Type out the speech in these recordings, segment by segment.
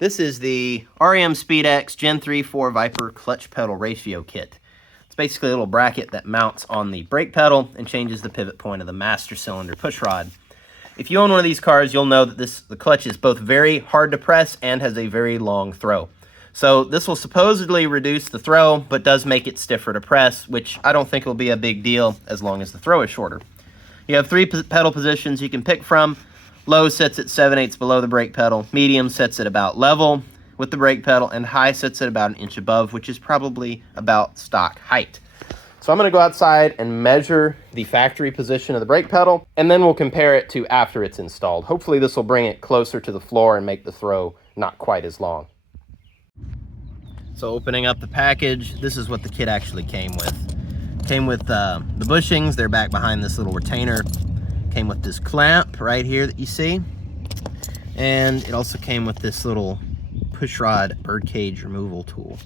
This is the REM Speedeks Gen 3 4 Viper clutch pedal ratio kit. It's basically a little bracket that mounts on the brake pedal and changes the pivot point of the master cylinder push rod. If you own one of these cars, you'll know that the clutch is both very hard to press and has a very long throw. So this will supposedly reduce the throw, but does make it stiffer to press, which I don't think will be a big deal as long as the throw is shorter. You have three pedal positions you can pick from. Low sits at 7/8 below the brake pedal, medium sits at about level with the brake pedal, and high sits at about 1 inch above, which is probably about stock height. So I'm going to go outside and measure the factory position of the brake pedal, and then we'll compare it to after it's installed. Hopefully this will bring it closer to the floor and make the throw not quite as long. So opening up the package, this is what the kit actually came with. Came with the bushings, they're back behind this little retainer. Came with this clamp right here that you see. And it also came with this little push rod birdcage removal tool.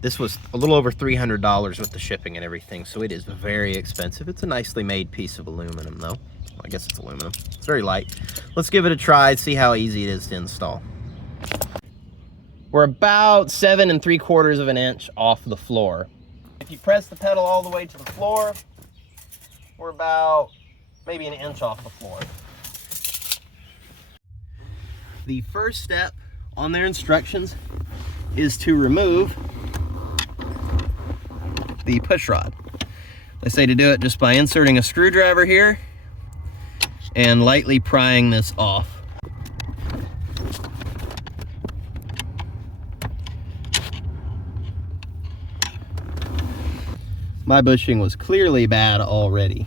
This was a little over $300 with the shipping and everything, so it is very expensive. It's a nicely made piece of aluminum though. Well, I guess it's aluminum. It's very light. Let's give it a try, see how easy it is to install. We're about 7 3/4 of an inch off the floor. If you press the pedal all the way to the floor, we're about maybe 1 inch off the floor. The first step on their instructions is to remove the push rod. They say to do it just by inserting a screwdriver here and lightly prying this off. My bushing was clearly bad already.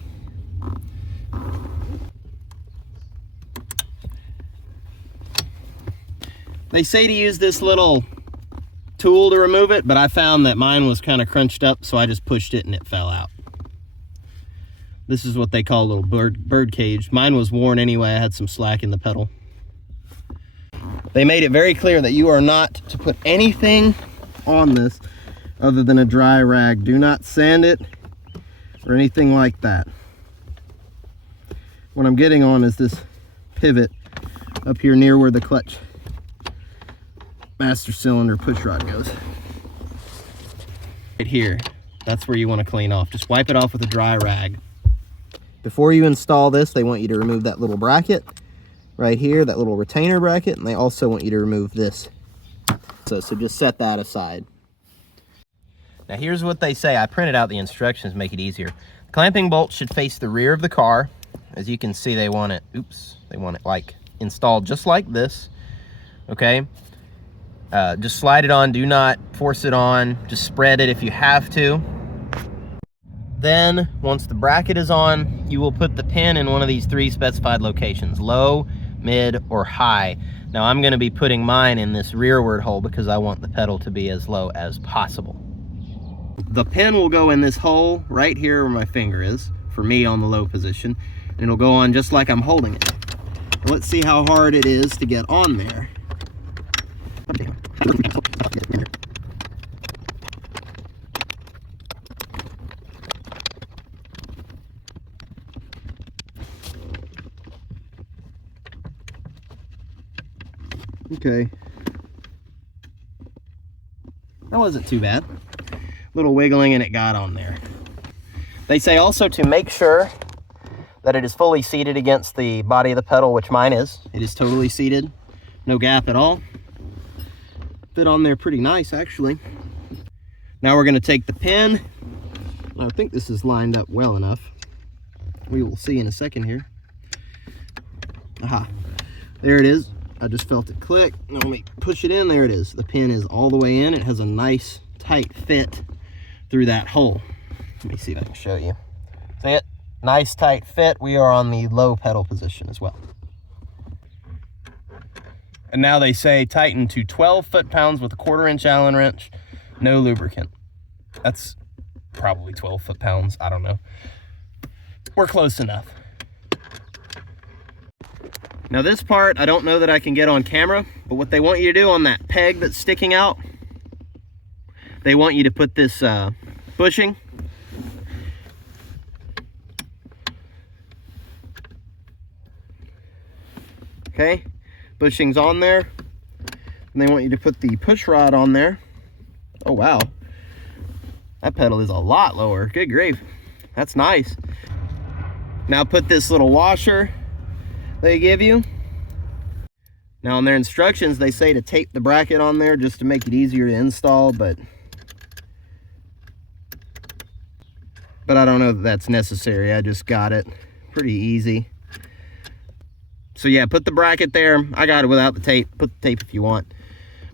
They say to use this little tool to remove it, but I found that mine was kind of crunched up, so I just pushed it and it fell out. This is what they call a little bird cage. Mine was worn anyway. I had some slack in the pedal. They made it very clear that you are not to put anything on this other than a dry rag. Do not sand it or anything like that. What I'm getting on is this pivot up here near where the clutch master cylinder push rod goes. Right here, that's where you want to clean off. Just wipe it off with a dry rag. Before you install this, they want you to remove that little bracket right here, that little retainer bracket, and they also want you to remove this. So just set that aside. Now here's what they say. I printed out the instructions to make it easier. The clamping bolt should face the rear of the car. As you can see, they want it, they want it like installed just like this, okay? Just slide it on, do not force it on, just spread it if you have to. Then, once the bracket is on, you will put the pin in one of these 3 specified locations, low, mid, or high. Now I'm gonna be putting mine in this rearward hole because I want the pedal to be as low as possible. The pin will go in this hole right here where my finger is, for me on the low position, and it'll go on just like I'm holding it. Let's see how hard it is to get on there. Okay. That wasn't too bad. Little wiggling and it got on there. They say also to make sure that it is fully seated against the body of the pedal, which mine is. It is totally seated, no gap at all. Fit on there pretty nice, actually. Now we're going to take the pin. I think this is lined up well enough. We will see in a second here. Aha, there it is. I just felt it click. Now let me push it in. There it is. The pin is all the way in. It has a nice tight fit through that hole. Let me see if I can show you. See it? Nice tight fit. We are on the low pedal position as well. And now they say tighten to 12 foot-pounds with a 1/4 inch Allen wrench, no lubricant. That's probably 12 foot-pounds, I don't know. We're close enough. Now this part, I don't know that I can get on camera, but what they want you to do on that peg that's sticking out, they want you to put this bushing okay, bushings on there. And they want you to put the push rod on there. Oh, wow. That pedal is a lot lower. Good grief. That's nice. Now put this little washer they give you. Now in their instructions, they say to tape the bracket on there just to make it easier to install, but I don't know that that's necessary. I just got it pretty easy. So yeah, put the bracket there. I got it without the tape. Put the tape if you want.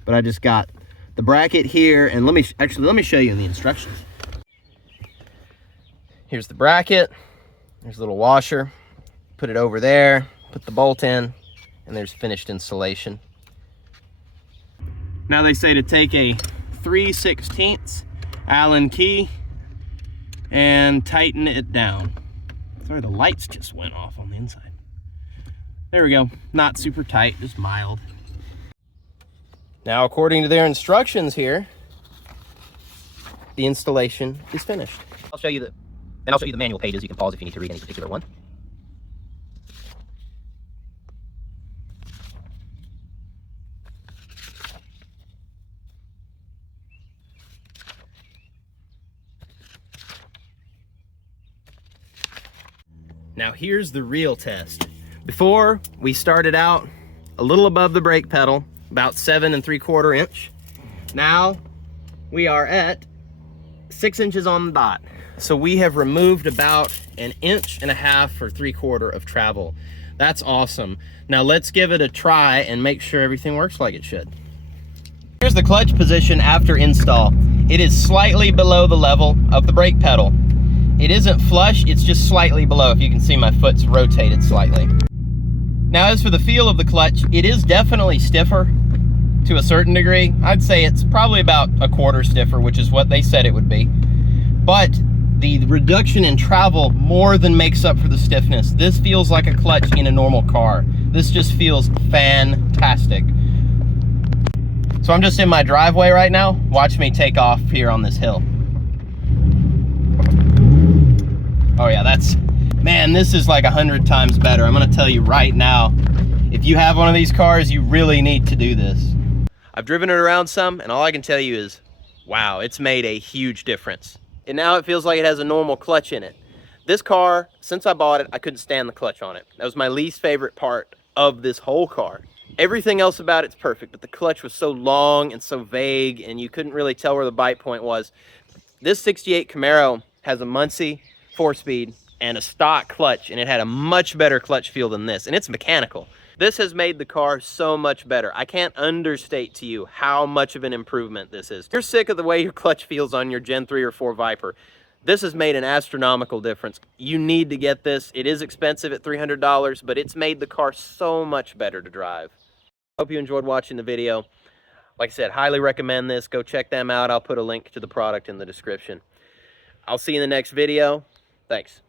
But I just got the bracket here, and let me show you in the instructions. Here's the bracket. There's a little washer. Put it over there, put the bolt in, and there's finished installation. Now they say to take a 3/16 Allen key and tighten it down. Sorry, the lights just went off on the inside. There we go. Not super tight, just mild. Now, according to their instructions here, the installation is finished. I'll show you the manual pages. You can pause if you need to read any particular one. Now here's the real test. Before, we started out a little above the brake pedal, about 7 3/4 inch. Now we are at 6 inches on the dot. So we have removed about 1.5 inches or 3/4 of travel. That's awesome. Now let's give it a try and make sure everything works like it should. Here's the clutch position after install. It is slightly below the level of the brake pedal. It isn't flush, it's just slightly below. If you can see, my foot's rotated slightly. Now as for the feel of the clutch, it is definitely stiffer to a certain degree. I'd say it's probably about 1/4 stiffer, which is what they said it would be. But the reduction in travel more than makes up for the stiffness. This feels like a clutch in a normal car. This just feels fantastic. So I'm just in my driveway right now. Watch me take off here on this hill. Oh yeah, man, this is like 100 times better. I'm gonna tell you right now, if you have one of these cars, you really need to do this. I've driven it around some, and all I can tell you is, wow, it's made a huge difference. And now it feels like it has a normal clutch in it. This car, since I bought it, I couldn't stand the clutch on it. That was my least favorite part of this whole car. Everything else about it's perfect, but the clutch was so long and so vague, and you couldn't really tell where the bite point was. This 68 Camaro has a Muncie 4-speed and a stock clutch, and it had a much better clutch feel than this, and it's mechanical. This has made the car so much better. I can't understate to you how much of an improvement this is. If you're sick of the way your clutch feels on your Gen 3 or 4 Viper, this has made an astronomical difference. You need to get this. It is expensive at $300, but it's made the car so much better to drive. Hope you enjoyed watching the video. Like I said, highly recommend this. Go check them out. I'll put a link to the product in the description. I'll see you in the next video. Thanks.